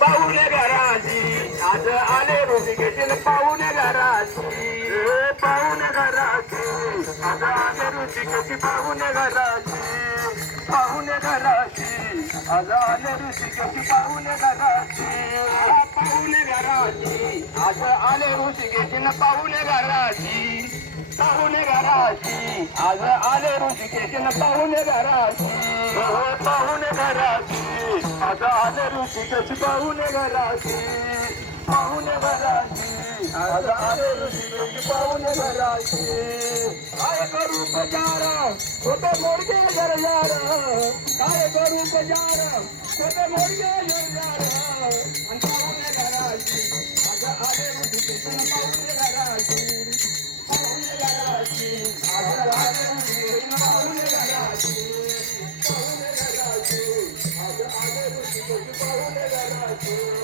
पाहुणे घराची आज आले ऋषिकेश पाहुणे घराची पाहुणे घराची आज आले ऋषिकेश पाहुणे घराची पाहुणे घराची आज आले ऋषिकेश पाहुणे घराची पाहुणे घराची आज आले ऋषिकेश पाहुणे घराची पाहुणे घराची आज आले ऋषिकेश पाहुणे घराची पाहुणे घराची आज आले ऋषिकेश पाहुणे घराची पाहुणे घराची आज आले ऋषिकेश पाहुणे घराची काय करू पजार होते मोडगे घर जरजार काय करू पजार होते मोडगे जरजार आणि आले